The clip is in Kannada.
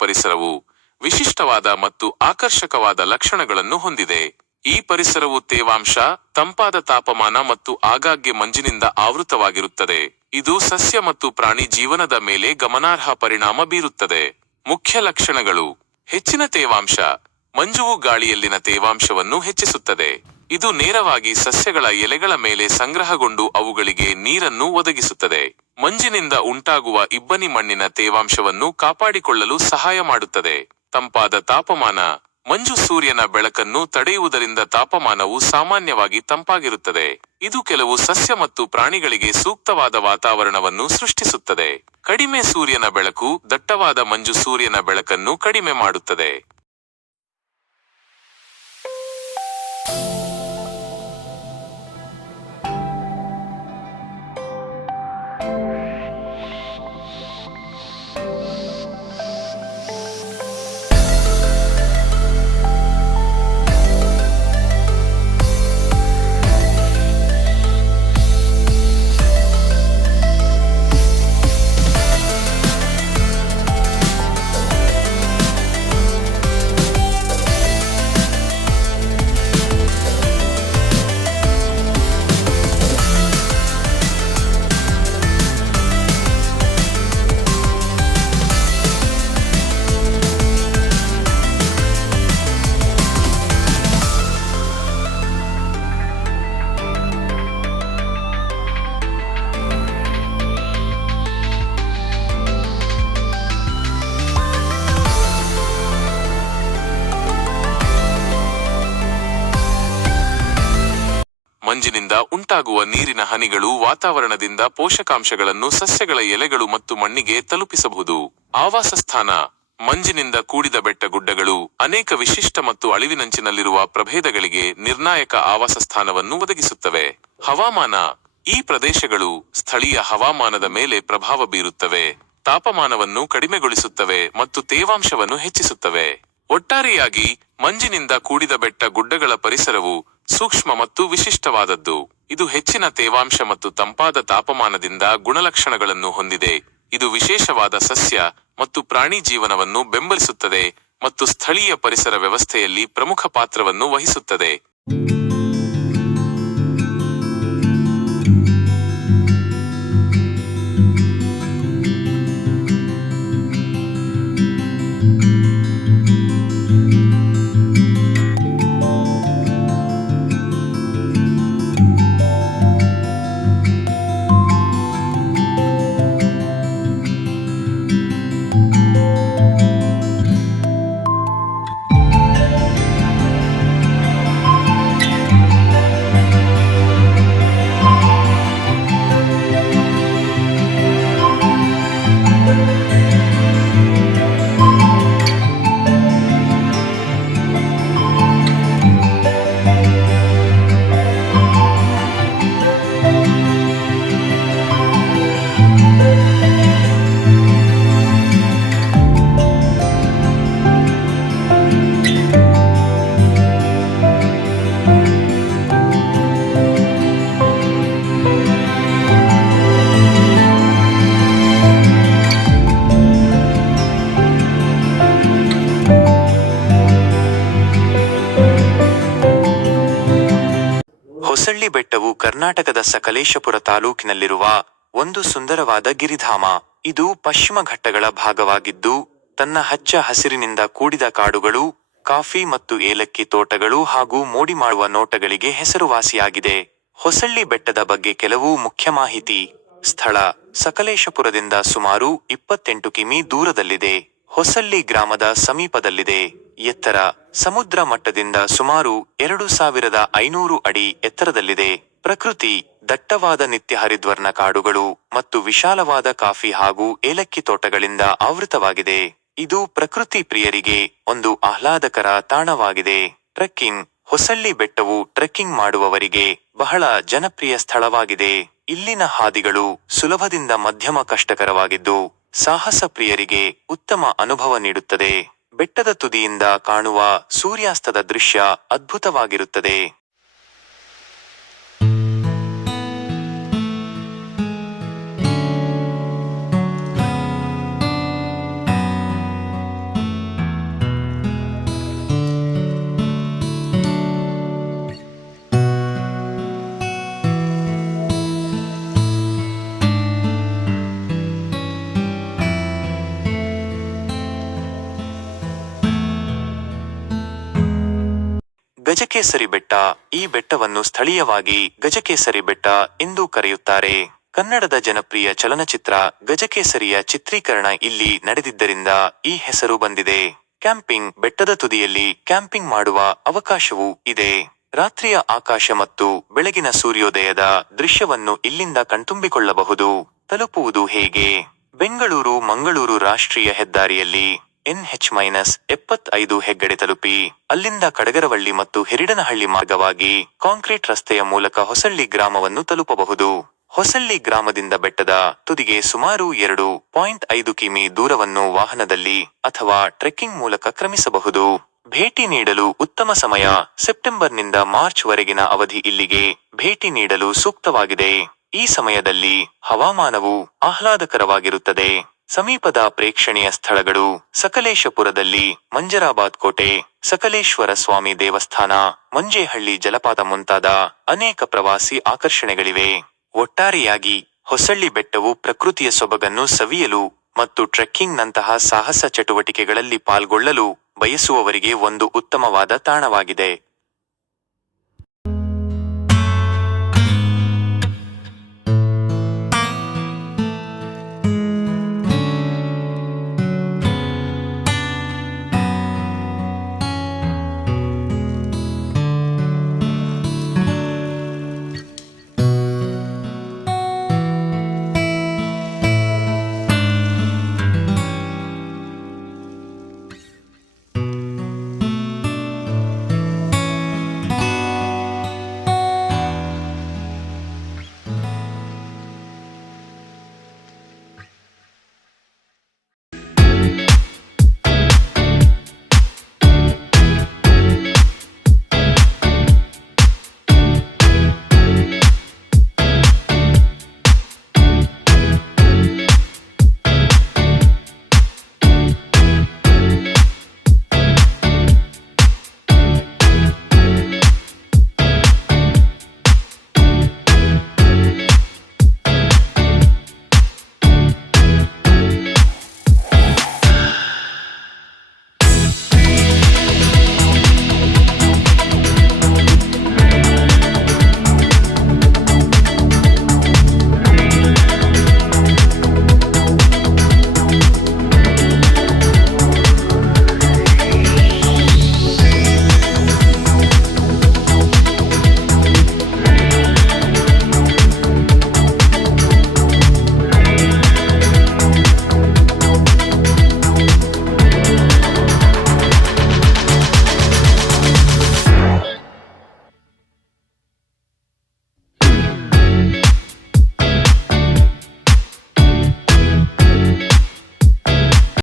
ಪರಿಸರವು ವಿಶಿಷ್ಟವಾದ ಮತ್ತು ಆಕರ್ಷಕವಾದ ಲಕ್ಷಣಗಳನ್ನು ಹೊಂದಿದೆ. ಈ ಪರಿಸರವು ತೇವಾಂಶ, ತಂಪಾದ ತಾಪಮಾನ ಮತ್ತು ಆಗಾಗ್ಗೆ ಮಂಜಿನಿಂದ ಆವೃತವಾಗಿರುತ್ತದೆ. ಇದು ಸಸ್ಯ ಮತ್ತು ಪ್ರಾಣಿ ಜೀವನದ ಮೇಲೆ ಗಮನಾರ್ಹ ಪರಿಣಾಮ ಬೀರುತ್ತದೆ. ಮುಖ್ಯ ಲಕ್ಷಣಗಳು: ಹೆಚ್ಚಿನ ತೇವಾಂಶ. ಮಂಜುವು ಗಾಳಿಯಲ್ಲಿನ ತೇವಾಂಶವನ್ನು ಹೆಚ್ಚಿಸುತ್ತದೆ. ಇದು ನೇರವಾಗಿ ಸಸ್ಯಗಳ ಎಲೆಗಳ ಮೇಲೆ ಸಂಗ್ರಹಗೊಂಡು ಅವುಗಳಿಗೆ ನೀರನ್ನು ಒದಗಿಸುತ್ತದೆ. ಮಂಜಿನಿಂದ ಉಂಟಾಗುವ ಇಬ್ಬನಿ ಮಣ್ಣಿನ ತೇವಾಂಶವನ್ನು ಕಾಪಾಡಿಕೊಳ್ಳಲು ಸಹಾಯ ಮಾಡುತ್ತದೆ. ತಂಪಾದ ತಾಪಮಾನ. ಮಂಜು ಸೂರ್ಯನ ಬೆಳಕನ್ನು ತಡೆಯುವುದರಿಂದ ತಾಪಮಾನವು ಸಾಮಾನ್ಯವಾಗಿ ತಂಪಾಗಿರುತ್ತದೆ. ಇದು ಕೆಲವು ಸಸ್ಯ ಮತ್ತು ಪ್ರಾಣಿಗಳಿಗೆ ಸೂಕ್ತವಾದ ವಾತಾವರಣವನ್ನು ಸೃಷ್ಟಿಸುತ್ತದೆ. ಕಡಿಮೆ ಸೂರ್ಯನ ಬೆಳಕು. ದಟ್ಟವಾದ ಮಂಜು ಸೂರ್ಯನ ಬೆಳಕನ್ನು ಕಡಿಮೆ ಮಾಡುತ್ತದೆ. ಮಂಜಿನಿಂದ ಉಂಟಾಗುವ ನೀರಿನ ಹನಿಗಳು ವಾತಾವರಣದಿಂದ ಪೋಷಕಾಂಶಗಳನ್ನು ಸಸ್ಯಗಳ ಎಲೆಗಳು ಮತ್ತು ಮಣ್ಣಿಗೆ ತಲುಪಿಸಬಹುದು. ಆವಾಸಸ್ಥಾನ. ಮಂಜಿನಿಂದ ಕೂಡಿದ ಬೆಟ್ಟಗುಡ್ಡಗಳು ಅನೇಕ ವಿಶಿಷ್ಟ ಮತ್ತು ಅಳಿವಿನಂಚಿನಲ್ಲಿರುವ ಪ್ರಭೇದಗಳಿಗೆ ನಿರ್ಣಾಯಕ ಆವಾಸಸ್ಥಾನವನ್ನು ಒದಗಿಸುತ್ತವೆ. ಹವಾಮಾನ. ಈ ಪ್ರದೇಶಗಳು ಸ್ಥಳೀಯ ಹವಾಮಾನದ ಮೇಲೆ ಪ್ರಭಾವ ಬೀರುತ್ತವೆ, ತಾಪಮಾನವನ್ನು ಕಡಿಮೆಗೊಳಿಸುತ್ತವೆ ಮತ್ತು ತೇವಾಂಶವನ್ನು ಹೆಚ್ಚಿಸುತ್ತವೆ. ಒಟ್ಟಾರೆಯಾಗಿ, ಮಂಜಿನಿಂದ ಕೂಡಿದ ಬೆಟ್ಟ ಗುಡ್ಡಗಳ ಪರಿಸರವು ಸೂಕ್ಷ್ಮ ಮತ್ತು ವಿಶಿಷ್ಟವಾದದ್ದು. ಇದು ಹೆಚ್ಚಿನ ತೇವಾಂಶ ಮತ್ತು ತಂಪಾದ ತಾಪಮಾನದಿಂದ ಗುಣಲಕ್ಷಣಗಳನ್ನು ಹೊಂದಿದೆ. ಇದು ವಿಶೇಷವಾದ ಸಸ್ಯ ಮತ್ತು ಪ್ರಾಣಿ ಜೀವನವನ್ನು ಬೆಂಬಲಿಸುತ್ತದೆ ಮತ್ತು ಸ್ಥಳೀಯ ಪರಿಸರ ವ್ಯವಸ್ಥೆಯಲ್ಲಿ ಪ್ರಮುಖ ಪಾತ್ರವನ್ನು ವಹಿಸುತ್ತದೆ. ಹೊಸಳ್ಳಿ ಬೆಟ್ಟವು ಕರ್ನಾಟಕದ ಸಕಲೇಶಪುರ ತಾಲೂಕಿನಲ್ಲಿರುವ ಒಂದು ಸುಂದರವಾದ ಗಿರಿಧಾಮ. ಇದು ಪಶ್ಚಿಮ ಘಟ್ಟಗಳ ಭಾಗವಾಗಿದ್ದು, ತನ್ನ ಹಚ್ಚ ಹಸಿರಿನಿಂದ ಕೂಡಿದ ಕಾಡುಗಳು, ಕಾಫಿ ಮತ್ತು ಏಲಕ್ಕಿ ತೋಟಗಳು ಹಾಗೂ ಮೋಡಿ ಮಾಡುವ ನೋಟಗಳಿಗೆ ಹೆಸರುವಾಸಿಯಾಗಿದೆ. ಹೊಸಳ್ಳಿ ಬೆಟ್ಟದ ಬಗ್ಗೆ ಕೆಲವು ಮುಖ್ಯ ಮಾಹಿತಿ. ಸ್ಥಳ: ಸಕಲೇಶಪುರದಿಂದ ಸುಮಾರು 28 ಕಿಮಿ ದೂರದಲ್ಲಿದೆ. ಹೊಸಳ್ಳಿ ಗ್ರಾಮದ ಸಮೀಪದಲ್ಲಿದೆ. ಎತ್ತರ: ಸಮುದ್ರ ಮಟ್ಟದಿಂದ ಸುಮಾರು 2500 ಅಡಿ ಎತ್ತರದಲ್ಲಿದೆ. ಪ್ರಕೃತಿ: ದಟ್ಟವಾದ ನಿತ್ಯ ಹರಿದ್ವರ್ಣ ಕಾಡುಗಳು ಮತ್ತು ವಿಶಾಲವಾದ ಕಾಫಿ ಹಾಗೂ ಏಲಕ್ಕಿ ತೋಟಗಳಿಂದ ಆವೃತವಾಗಿದೆ. ಇದು ಪ್ರಕೃತಿ ಪ್ರಿಯರಿಗೆ ಒಂದು ಆಹ್ಲಾದಕರ ತಾಣವಾಗಿದೆ. ಟ್ರೆಕ್ಕಿಂಗ್: ಹೊಸಳ್ಳಿ ಬೆಟ್ಟವು ಟ್ರೆಕ್ಕಿಂಗ್ ಮಾಡುವವರಿಗೆ ಬಹಳ ಜನಪ್ರಿಯ ಸ್ಥಳವಾಗಿದೆ. ಇಲ್ಲಿನ ಹಾದಿಗಳು ಸುಲಭದಿಂದ ಮಧ್ಯಮ ಕಷ್ಟಕರವಾಗಿದ್ದು, ಸಾಹಸ ಪ್ರಿಯರಿಗೆ ಉತ್ತಮ ಅನುಭವ ನೀಡುತ್ತದೆ. ಬೆಟ್ಟದ ತುದಿಯಿಂದ ಕಾಣುವ ಸೂರ್ಯಾಸ್ತದ ದೃಶ್ಯ ಅದ್ಭುತವಾಗಿರುತ್ತದೆ. ಗಜಕೇಸರಿ ಬೆಟ್ಟ. ಈ ಬೆಟ್ಟವನ್ನು ಸ್ಥಳೀಯವಾಗಿ ಗಜಕೇಸರಿ ಬೆಟ್ಟ ಎಂದು ಕರೆಯುತ್ತಾರೆ. ಕನ್ನಡದ ಜನಪ್ರಿಯ ಚಲನಚಿತ್ರ ಗಜಕೇಸರಿಯ ಚಿತ್ರೀಕರಣ ಇಲ್ಲಿ ನಡೆದಿದ್ದರಿಂದ ಈ ಹೆಸರು ಬಂದಿದೆ. ಕ್ಯಾಂಪಿಂಗ್. ಬೆಟ್ಟದ ತುದಿಯಲ್ಲಿ ಕ್ಯಾಂಪಿಂಗ್ ಮಾಡುವ ಅವಕಾಶವೂ ಇದೆ. ರಾತ್ರಿಯ ಆಕಾಶ ಮತ್ತು ಬೆಳಗಿನ ಸೂರ್ಯೋದಯದ ದೃಶ್ಯವನ್ನು ಇಲ್ಲಿಂದ ಕಣ್ತುಂಬಿಕೊಳ್ಳಬಹುದು. ತಲುಪುವುದು ಹೇಗೆ? ಬೆಂಗಳೂರು ಮಂಗಳೂರು ರಾಷ್ಟ್ರೀಯ ಹೆದ್ದಾರಿಯಲ್ಲಿ NH-75 ಹೆಗ್ಗಡೆ ತಲುಪಿ ಅಲ್ಲಿಂದ ಕಡಗರವಳ್ಳಿ ಮತ್ತು ಹೆರಿಡನಹಳ್ಳಿ ಮಾರ್ಗವಾಗಿ ಕಾಂಕ್ರೀಟ್ ರಸ್ತೆಯ ಮೂಲಕ ಹೊಸಳ್ಳಿ ಗ್ರಾಮವನ್ನು ತಲುಪಬಹುದು. ಹೊಸಳ್ಳಿ ಗ್ರಾಮದಿಂದ ಬೆಟ್ಟದ ತುದಿಗೆ ಸುಮಾರು 2.5 ಕಿಮಿ ದೂರವನ್ನು ವಾಹನದಲ್ಲಿ ಅಥವಾ ಟ್ರೆಕ್ಕಿಂಗ್ ಮೂಲಕ ಕ್ರಮಿಸಬಹುದು. ಭೇಟಿ ನೀಡಲು ಉತ್ತಮ ಸಮಯ ಸೆಪ್ಟೆಂಬರ್ನಿಂದ ಮಾರ್ಚ್ ವರೆಗಿನ ಅವಧಿ ಇಲ್ಲಿಗೆ ಭೇಟಿ ನೀಡಲು ಸೂಕ್ತವಾಗಿದೆ. ಈ ಸಮಯದಲ್ಲಿ ಹವಾಮಾನವು ಆಹ್ಲಾದಕರವಾಗಿರುತ್ತದೆ. ಸಮೀಪದ ಪ್ರೇಕ್ಷಣೀಯ ಸ್ಥಳಗಳು: ಸಕಲೇಶಪುರದಲ್ಲಿ ಮಂಜರಾಬಾದ್ ಕೋಟೆ, ಸಕಲೇಶ್ವರ ಸ್ವಾಮಿ ದೇವಸ್ಥಾನ, ಮಂಜೇಹಳ್ಳಿ ಜಲಪಾತ ಮುಂತಾದ ಅನೇಕ ಪ್ರವಾಸಿ ಆಕರ್ಷಣೆಗಳಿವೆ. ಒಟ್ಟಾರೆಯಾಗಿ ಹೊಸಳ್ಳಿ ಬೆಟ್ಟವು ಪ್ರಕೃತಿಯ ಸೊಬಗನ್ನು ಸವಿಯಲು ಮತ್ತು ಟ್ರೆಕ್ಕಿಂಗ್ ನಂತಹ ಸಾಹಸ ಚಟುವಟಿಕೆಗಳಲ್ಲಿ ಪಾಲ್ಗೊಳ್ಳಲು ಬಯಸುವವರಿಗೆ ಒಂದು ಉತ್ತಮವಾದ ತಾಣವಾಗಿದೆ.